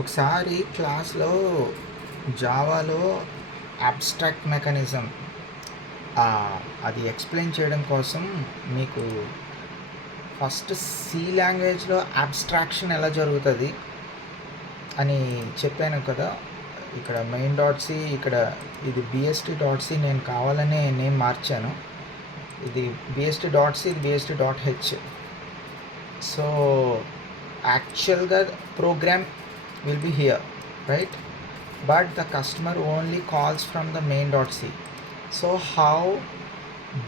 ఒకసారి క్లాస్లో జావాలో abstract mechanism అది ఎక్స్ప్లెయిన్ చేయడం కోసం మీకు ఫస్ట్ సి లాంగ్వేజ్లో అబ్స్ట్రాక్షన్ ఎలా జరుగుతుంది అని చెప్పాను కదా. ఇక్కడ మెయిన్ డాట్ సి, ఇక్కడ ఇది బిఎస్టీ డాట్ సి, నేను కావాలనే నేమ్ మార్చాను. ఇది బిఎస్టీ డాట్ సి, ఇది బిఎస్టీ డాట్ హెచ్. సో యాక్చువల్గా programme will be here, right? But the customer only calls from the main.c. So how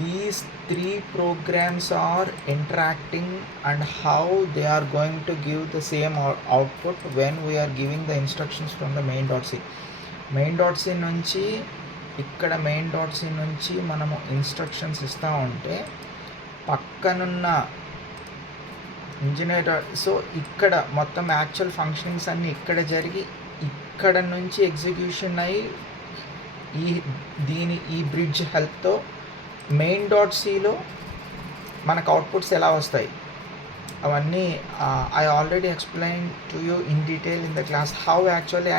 these three programs are interacting and how they are going to give the same output when we are giving the instructions from the main.c. main.c నుంచి ఇక్కడ main.c నుంచి మనము instructions ఇస్తూ ఉంటే పక్కనున్న engineer. So ఇక్కడ మొత్తం actual functionings అన్నీ ఇక్కడ జరిగి ఇక్కడ నుంచి ఎగ్జిక్యూషన్ అయ్యి ఈ బ్రిడ్జ్ హెల్ప్తో మెయిన్ డాట్ సిలో మనకు అవుట్పుట్స్ ఎలా వస్తాయి అవన్నీ I already explain to you in detail in the class how actually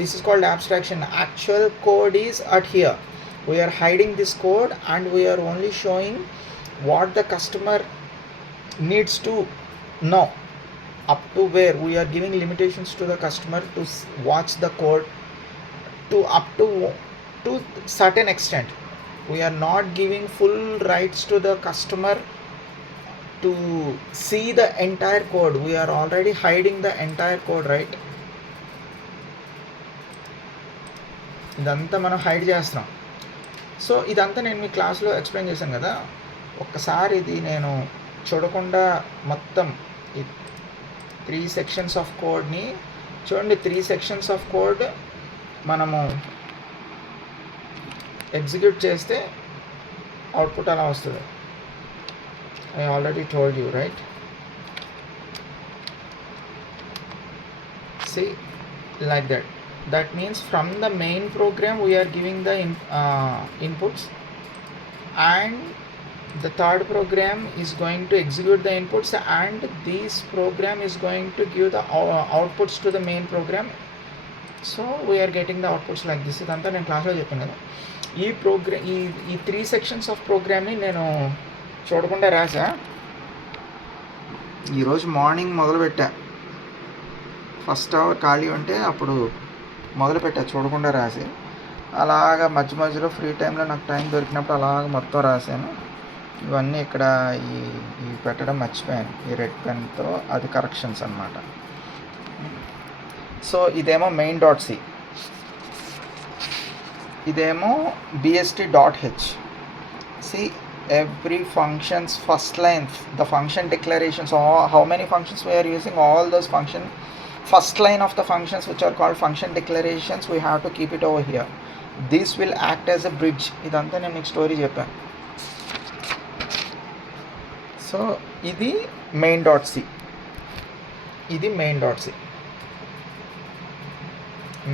this is called abstraction. Actual code is at here. We are hiding this code and we are only showing what the customer needs to know, up to where we are giving limitations to the customer to watch the code to up to certain extent. We are not giving full rights to the customer to see the entire code. We are already hiding the entire code, right? ఇదంతా మనం hide చేస్తున్నాం. So ఇదంతా నేను మీ క్లాస్లో explain చేశాను కదా. ఒక్కసారి ఇది నేను చూడకుండా మొత్తం ఈ 3 సెక్షన్స్ ఆఫ్ కోడ్ని చూడండి. 3 సెక్షన్స్ ఆఫ్ కోడ్ మనము ఎగ్జిక్యూట్ చేస్తే అవుట్పుట్ అలా వస్తుంది. I already told you, right? See, like that. That means from the main program we are giving the inputs, and the third program is going to execute the inputs, and this program is going to give the outputs to the main program. So we are getting the outputs like this. ఇదంతా నేను క్లాస్లో చెప్పాను కదా. ఈ programme ఈ 3 sections of ప్రోగ్రామ్ని నేను చూడకుండా రాసా. ఈరోజు మార్నింగ్ మొదలుపెట్టా. ఫస్ట్ అవర్ ఖాళీ ఉంటే అప్పుడు మొదలుపెట్టా చూడకుండా రాసి. అలాగా మధ్య మధ్యలో ఫ్రీ టైంలో నాకు టైం దొరికినప్పుడు అలాగ మొత్తం రాశాను. ఇవన్నీ ఇక్కడ ఈ పెట్టడం మర్చిపోయాను ఈ రెడ్ పెన్తో. అది కరెక్షన్స్ అన్నమాట. సో ఇదేమో మెయిన్ డాట్ సి, ఇదేమో BST dot H. C every functions first line, the function declarations, how many functions we are using, all those function first line of the functions which are called function declarations, we have to keep it over here. This will act as a bridge. ఇదంతా నేను మీకు story చెప్పాను. So ఇది main dot C, ఇది main dot C,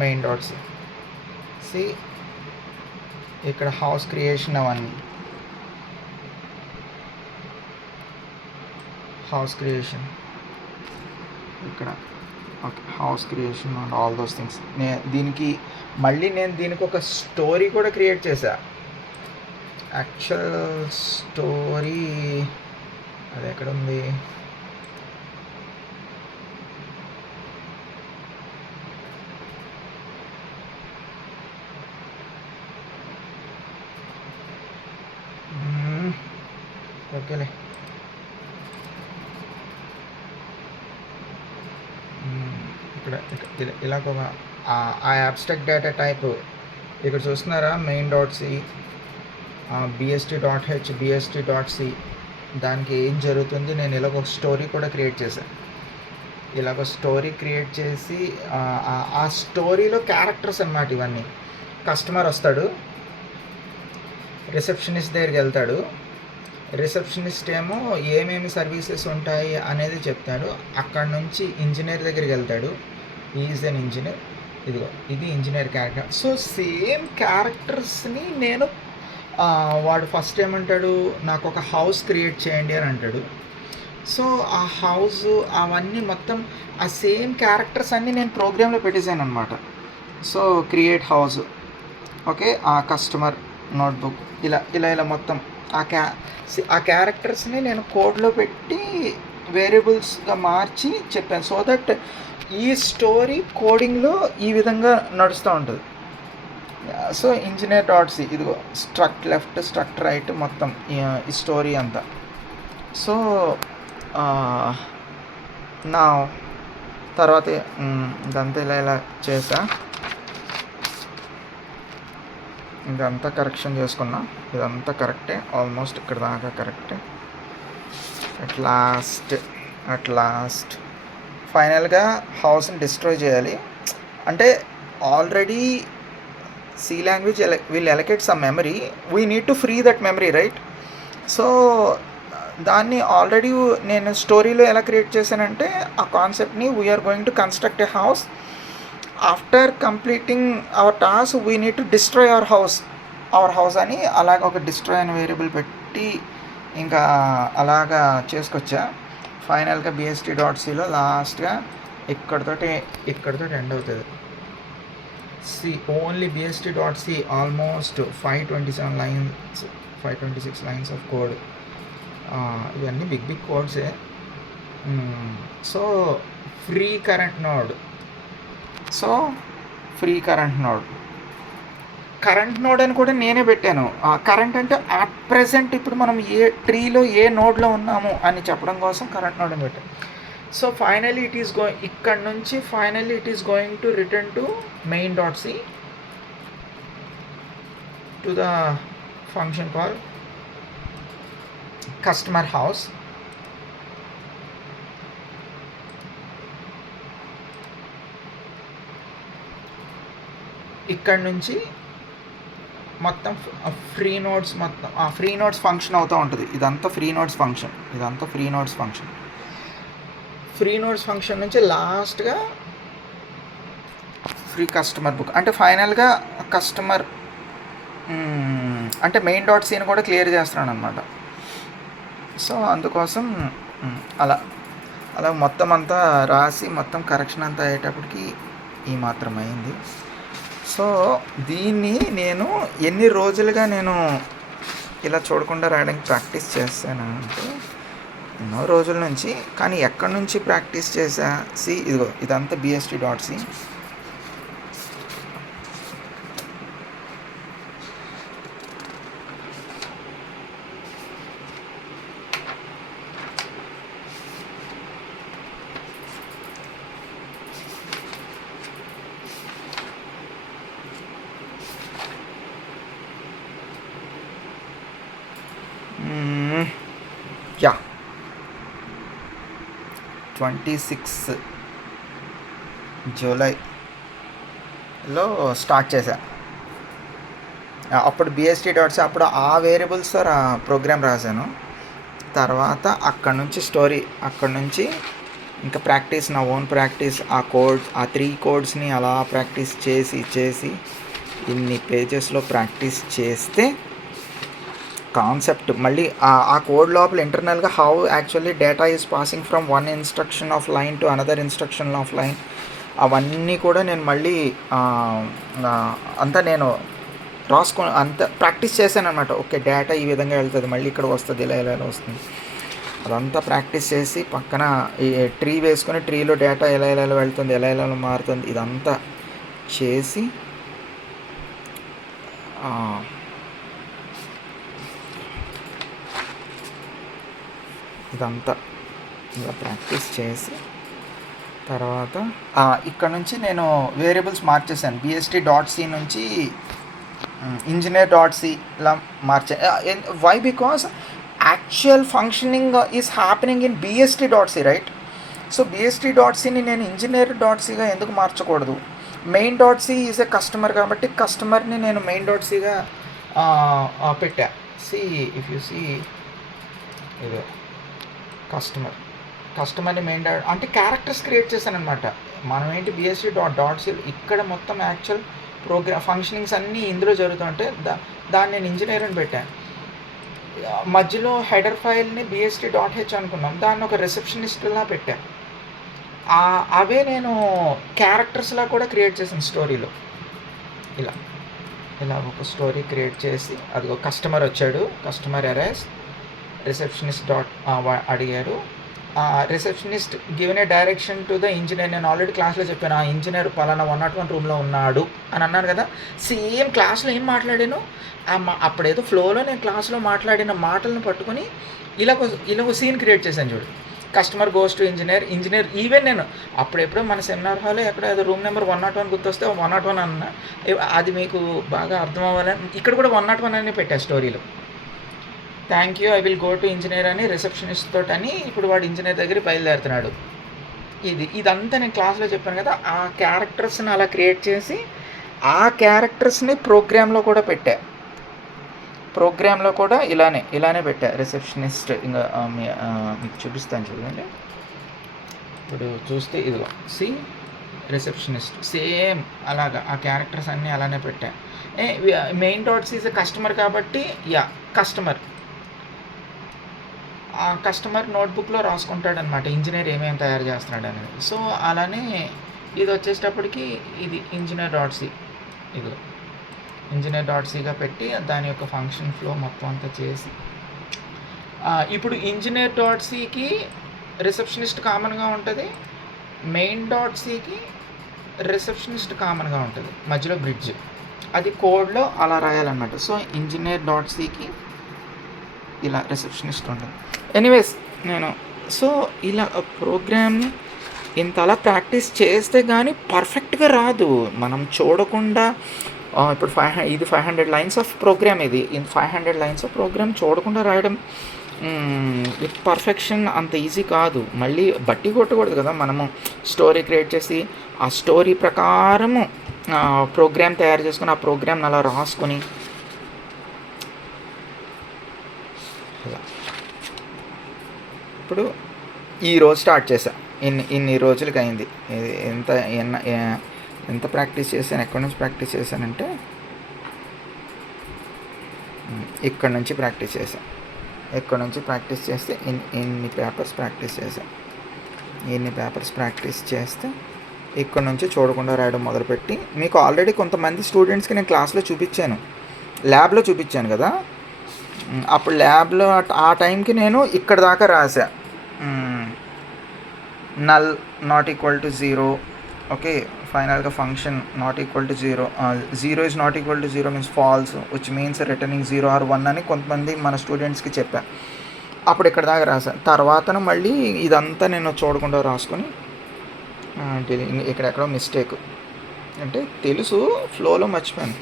main dot C. C ఇక్కడ house creation, అవన్నీ house creation ఇక్కడ. Okay, house creation and all those things. దీనికి దీనికి ఒక స్టోరీ కూడా క్రియేట్ చేశా. యాక్చువల్ స్టోరీ అది ఎక్కడ ఉంది? ఓకేలే, ఇక్కడ ఇలాగ ఆ అబ్స్ట్రాక్ట్ డేటా టైప్ ఇక్కడ చూస్తున్నారా? Main dot C, BST dot H, BST dot C. దానికి ఏం జరుగుతుంది, నేను ఇలాగ ఒక స్టోరీ కూడా క్రియేట్ చేశాను. ఇలాగ స్టోరీ క్రియేట్ చేసి ఆ స్టోరీలో క్యారెక్టర్స్ అన్నమాట ఇవన్నీ. కస్టమర్ వస్తాడు, రిసెప్షనిస్ట్ దగ్గరికి వెళ్తాడు. రిసెప్షనిస్ట్ ఏమో ఏమేమి సర్వీసెస్ ఉంటాయి అనేది చెప్తాడు. అక్కడ నుంచి ఇంజనీర్ దగ్గరికి వెళ్తాడు. Is an engineer. ఇదిగో ఇది ఇంజనీర్ క్యారెక్టర్. సో సేమ్ క్యారెక్టర్స్ని నేను వాడు ఫస్ట్ ఏమంటాడు, నాకు ఒక హౌస్ క్రియేట్ చేయండి అని అంటాడు. సో ఆ హౌస్ అవన్నీ మొత్తం ఆ సేమ్ క్యారెక్టర్స్ అన్నీ నేను ప్రోగ్రాంలో పెట్టేశాను అనమాట. సో క్రియేట్ హౌస్, ఓకే, ఆ కస్టమర్ నోట్బుక్, ఇలా ఇలా ఇలా మొత్తం ఆ క్యారెక్టర్స్ని నేను కోడ్లో పెట్టి వేరియబుల్స్గా మార్చి చెప్పాను. సో దట్ ఈ స్టోరీ కోడింగ్లో ఈ విధంగా నడుస్తూ ఉంటుంది. సో ఇంజనీర్ డాట్ సి, ఇదిగో స్ట్రక్ట్ లెఫ్ట్ స్ట్రక్ట్ రైట్ మొత్తం ఈ స్టోరీ అంతా. సో నా తర్వాత ఇదంతా ఇలా ఇలా చేసా, ఇదంతా కరెక్షన్ చేసుకున్నా, ఇదంతా కరెక్టే, ఆల్మోస్ట్ ఇక్కడ దాకా కరెక్టే. అట్ లాస్ట్ ఫైనల్గా హౌస్ని డిస్ట్రాయ్ చేయాలి. అంటే already C language will allocate some memory, we need to free that memory, right? So దాన్ని ఆల్రెడీ నేను స్టోరీలో ఎలా క్రియేట్ చేశానంటే, ఆ కాన్సెప్ట్ని we are going to construct a house. After completing our task we need to destroy our house అని అలాగ ఒక డిస్ట్రాయ్ అనే వేరియబుల్ పెట్టి ఇంకా అలాగా చేసుకొచ్చా. ఫైనల్గా బిఎస్టీ డాట్ సిలో లాస్ట్గా ఇక్కడితోటి ఎండ్ అవుతుంది. C only BST dot C almost 527 lines, 526 lines of code. ఇవన్నీ బిగ్ కోడ్సే. సో ఫ్రీ కరెంట్ నోడ్ అని కూడా నేనే పెట్టాను. కరెంట్ అంటే అట్ ప్రెసెంట్ ఇప్పుడు మనం ఏ ట్రీలో ఏ నోడ్లో ఉన్నాము అని చెప్పడం కోసం కరెంట్ నోడ్ అని పెట్టాను. సో ఫైనల్లీ ఇట్ ఈస్ ఇక్కడ నుంచి finally it is going to return to main dot C to the function call customer house. ఇక్కడ నుంచి మొత్తం ఫ్రీ నోడ్స్ ఫంక్షన్ అవుతూ ఉంటుంది. ఇదంతా ఫ్రీ నోడ్స్ ఫంక్షన్ నుంచి లాస్ట్గా ఫ్రీ కస్టమర్ బుక్ అంటే ఫైనల్గా కస్టమర్ అంటే మెయిన్ డాట్ సీని కూడా క్లియర్ చేస్తున్నాను అనమాట. సో అందుకోసం అలా మొత్తం అంతా రాసి మొత్తం కరెక్షన్ అంతా అయ్యేటప్పటికి ఈ మాత్రం అయింది. సో దీన్ని నేను ఎన్ని రోజులుగా నేను ఇలా చూడకుండా రాయడానికి ప్రాక్టీస్ చేశాను అంటే ఎన్నో రోజుల నుంచి. కానీ ఎక్కడి నుంచి ప్రాక్టీస్ చేశా, ఇదిగో ఇదంతా బిఎస్టీ డాట్ సి. యా 26 జూలైలో స్టార్ట్ చేశా. అప్పుడు బిఎస్టీ డాట్స్ అప్పుడు ఆ వేరియబుల్స్ ప్రోగ్రామ్ రాశాను. తర్వాత అక్కడ నుంచి ఇంకా ప్రాక్టీస్, నా ఓన్ ప్రాక్టీస్, ఆ 3 కోడ్స్ని అలా ప్రాక్టీస్ చేసి ఇన్ని పేజెస్లో ప్రాక్టీస్ చేస్తే కాన్సెప్ట్ మళ్ళీ ఆ కోడ్ లోపల ఇంటర్నల్గా how actually data is passing from one instruction of line to another instruction of line, అవన్నీ కూడా నేను మళ్ళీ అంతా నేను అంత ప్రాక్టీస్ చేశాను అనమాట. ఓకే, డేటా ఈ విధంగా వెళ్తుంది, మళ్ళీ ఇక్కడ వస్తుంది, ఇలా వస్తుంది. అదంతా ప్రాక్టీస్ చేసి పక్కన ఈ ట్రీ వేసుకొని ట్రీలో డేటా ఎలా వెళ్తుంది, ఎలా మారుతుంది, ఇదంతా చేసి ఇదంతా ఇలా ప్రాక్టీస్ చేసి తర్వాత ఇక్కడ నుంచి నేను వేరియబుల్స్ మార్చేసాను. బిఎస్టీ డాట్ సి నుంచి ఇంజనీర్ డాట్ సి ఇలా why because actual functioning is happening in BST dot C, right? So BST dot సిని నేను ఇంజనీర్ డాట్ సిగా ఎందుకు మార్చకూడదు? Main dot C is a customer కాబట్టి కస్టమర్ని నేను మెయిన్ డాట్ సిగా పెట్టా. ఇఫ్ యూ సీ ఇది కస్టమర్ని మెయిన్ డాట్ అంటే క్యారెక్టర్స్ క్రియేట్ చేశాను అనమాట. మనం ఏంటి బిఎస్టీ డాట్ సి ఇక్కడ మొత్తం యాక్చువల్ ఫంక్షనింగ్స్ అన్నీ ఇందులో జరుగుతుంటే దాన్ని నేను ఇంజనీర్ అని పెట్టాను. మధ్యలో హెడర్ ఫైల్ని bst.h అనుకున్నాం, దాన్ని ఒక రిసెప్షనిస్ట్లా పెట్టా. అవే నేను క్యారెక్టర్స్లా కూడా క్రియేట్ చేశాను స్టోరీలో. ఇలా ఇలా ఒక స్టోరీ క్రియేట్ చేసి, అదిగో కస్టమర్ వచ్చాడు, కస్టమర్ అరైవ్స్, రిసెప్షనిస్ట్ అడిగారు, receptionist given a direction to the engineer. నేను ఆల్రెడీ క్లాస్లో చెప్పాను, ఆ ఇంజనీర్ పలానా 101 రూమ్లో ఉన్నాడు అని అన్నాను కదా. సేమ్ క్లాస్లో ఏం మాట్లాడాను, అప్పుడేదో ఫ్లోలో నేను క్లాస్లో మాట్లాడిన మాటలను పట్టుకొని ఇలా ఒక సీన్ క్రియేట్ చేశాను చూడు. Customer goes to engineer even నేను అప్పుడెప్పుడో మన సెమినార్ హాల్లో ఎక్కడ ఏదో రూమ్ నెంబర్ 101 గుర్తొస్తే 101 అన్న, అది మీకు బాగా అర్థం అవ్వాలని ఇక్కడ కూడా 101 అని పెట్టా స్టోరీలో. Thank you, I will go to engineer అని రిసెప్షనిస్ట్ తోటి అని ఇప్పుడు వాడు ఇంజనీర్ దగ్గర బయలుదేరుతున్నాడు. ఇదంతా నేను క్లాస్లో చెప్పాను కదా. ఆ క్యారెక్టర్స్ని అలా క్రియేట్ చేసి ఆ క్యారెక్టర్స్ని ప్రోగ్రాంలో కూడా పెట్టా. ప్రోగ్రాంలో కూడా ఇలానే పెట్టా. రిసెప్షనిస్ట్ ఇంకా మీకు చూపిస్తాను చూడండి. ఇప్పుడు చూస్తే ఇదిగో సి రిసెప్షనిస్ట్ సేమ్ అలాగా ఆ క్యారెక్టర్స్ అన్నీ అలానే పెట్టా. మెయిన్ డాట్స్ ఈజ్ కస్టమర్ కాబట్టి కస్టమర్, ఆ కస్టమర్ నోట్బుక్లో రాసుకుంటాడనమాట ఇంజనీర్ ఏమేమి తయారు చేస్తున్నాడు అనేది. సో అలానే ఇది వచ్చేటప్పటికి ఇది ఇంజనీర్.సి, ఇది ఇంజనీర్.సిగా పెట్టి దాని యొక్క ఫంక్షన్ ఫ్లో మొత్తం అంతా చేసి, ఇప్పుడు ఇంజనీర్.సికి రిసెప్షనిస్ట్ కామన్గా ఉంటుంది, మెయిన్.సికి రిసెప్షనిస్ట్ కామన్గా ఉంటుంది, మధ్యలో బ్రిడ్జ్, అది కోడ్లో అలా రాయాలన్నమాట. సో ఇంజనీర్.సికి ఇలా రిసెప్షనిస్ట్ ఉంటుంది. ఎనీవేస్ సో ఇలా ప్రోగ్రామ్ని ఇంతలా ప్రాక్టీస్ చేస్తే కానీ పర్ఫెక్ట్గా రాదు. మనం చూడకుండా ఇప్పుడు 500 లైన్స్ ఆఫ్ ప్రోగ్రామ్, ఇది 500 లైన్స్ ఆఫ్ ప్రోగ్రామ్ చూడకుండా రాయడం విత్ పర్ఫెక్షన్ అంత ఈజీ కాదు. మళ్ళీ బట్టి కొట్టకూడదు కదా. మనము స్టోరీ క్రియేట్ చేసి ఆ స్టోరీ ప్రకారము ప్రోగ్రామ్ తయారు చేసుకుని ఆ ప్రోగ్రామ్ని అలా రాసుకొని ఇప్పుడు ఈరోజు స్టార్ట్ చేశా. ఇన్ని రోజులకి అయింది. ఎంత ప్రాక్టీస్ చేశాను, ఎక్కడి నుంచి ప్రాక్టీస్ చేశానంటే ఇక్కడ నుంచి ప్రాక్టీస్ చేశాను. ఎక్కడి నుంచి ప్రాక్టీస్ చేస్తే ఇన్ని పేపర్స్ ప్రాక్టీస్ చేశాను. ఇన్ని పేపర్స్ ప్రాక్టీస్ చేస్తే ఇక్కడ నుంచి చూడకుండా రాయడం మొదలుపెట్టి, మీకు ఆల్రెడీ కొంతమంది స్టూడెంట్స్కి నేను క్లాస్లో చూపించాను, ల్యాబ్లో చూపించాను కదా. అప్పుడు ల్యాబ్లో ఆ టైంకి నేను ఇక్కడ దాకా రాసా. Null not equal to 0, okay. ఫైనల్గా function not equal to 0, 0 is not equal to 0 means false, which means returning 0 or 1 అని కొంతమంది మన స్టూడెంట్స్కి చెప్పా. అప్పుడు ఇక్కడ దాకా రాసా. తర్వాత మళ్ళీ ఇదంతా నేను చూడకుండా రాసుకొని ఇక్కడెక్కడో మిస్టేక్ అంటే తెలుసు, ఫ్లోలో మర్చిపోయాను.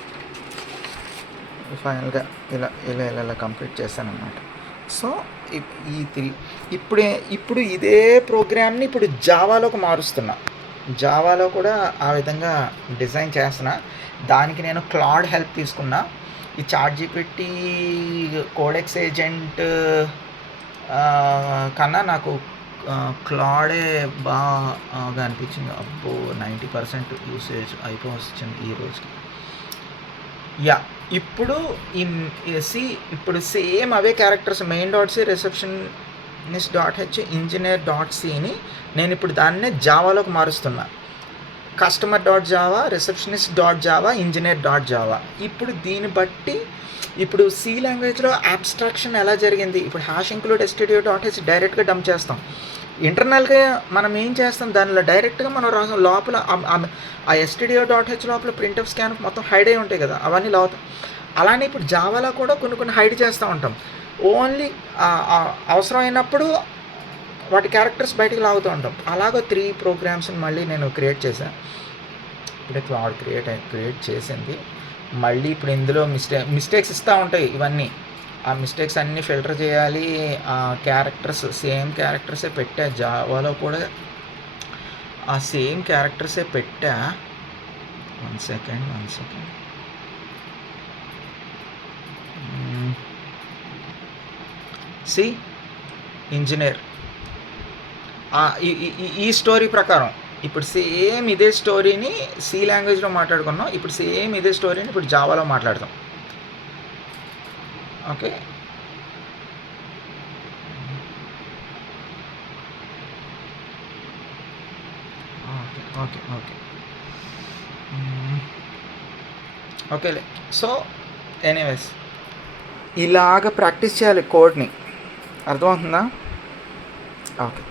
ఫైనల్గా ఇలా కంప్లీట్ చేశాను అన్నమాట. సో ఇప్పుడు ఇదే ప్రోగ్రామ్ని ఇప్పుడు జావాలోకి మారుస్తున్నా. జావాలో కూడా ఆ విధంగా డిజైన్ చేస్తున్నా. దానికి నేను క్లాడ్ హెల్ప్ తీసుకున్నా. ఈ చాట్‌జీపీటీ కోడెక్స్ ఏజెంట్ కన్నా నాకు క్లాడే బాగా అనిపించింది. అబ్బో 90% యూసేజ్ అయిపోవచ్చింది ఈ రోజుకి. ఇప్పుడు సేమ్ అవే క్యారెక్టర్స్ మెయిన్.సి, రిసెప్షనిస్ట్.హెచ్, ఇంజనీర్.సిని నేను ఇప్పుడు దాన్నే జావాలోకి మారుస్తున్నా. కస్టమర్.జావా, రిసెప్షనిస్ట్.జావా, ఇంజనీర్.జావా. ఇప్పుడు దీన్ని బట్టి ఇప్పుడు సి లాంగ్వేజ్లో అబ్స్ట్రాక్షన్ ఎలా జరిగింది, ఇప్పుడు హ్యాష్ ఇంక్లూడ్ stdio.h డైరెక్ట్గా డంప్ చేస్తాం. ఇంటర్నల్గా మనం ఏం చేస్తాం, దానిలో డైరెక్ట్గా మనం రాసాం. లోపల ఆ stdio.h లోపల ప్రింట్ఎఫ్ స్కాన్ మొత్తం హైడ్ అయి ఉంటాయి కదా, అవన్నీ లాగుతాం. అలానే ఇప్పుడు జావాలో కూడా కొన్ని హైడ్ చేస్తూ ఉంటాం. ఓన్లీ అవసరమైనప్పుడు వాటి క్యారెక్టర్స్ బయటికి లాగుతూ ఉంటాం. అలాగో 3 ప్రోగ్రామ్స్ని మళ్ళీ నేను క్రియేట్ చేశాను. ఇప్పుడే క్లాడ్ క్రియేట్ చేసింది. మళ్ళీ ఇప్పుడు ఇందులో మిస్టేక్స్ ఇస్తూ ఉంటాయి. ఇవన్నీ ఆ మిస్టేక్స్ అన్నీ ఫిల్టర్ చేయాలి. ఆ క్యారెక్టర్స్ సేమ్ క్యారెక్టర్సే పెట్టా. జావాలో కూడా ఆ సేమ్ క్యారెక్టర్సే పెట్టా. వన్ సెకండ్ సి ఇంజనీర్ ఈ స్టోరీ ప్రకారం ఇప్పుడు సేమ్ ఇదే స్టోరీని సి లాంగ్వేజ్లో మాట్లాడుకున్నాం. ఇప్పుడు సేమ్ ఇదే స్టోరీని ఇప్పుడు జావాలో మాట్లాడతాం. Okay, okay. ఓకే. ఓకేలే. సో, ఎనీవేస్ ఇలాగ ప్రాక్టీస్ చేయాలి కోడ్‌ని. అర్థమవుతుందా? ఓకే.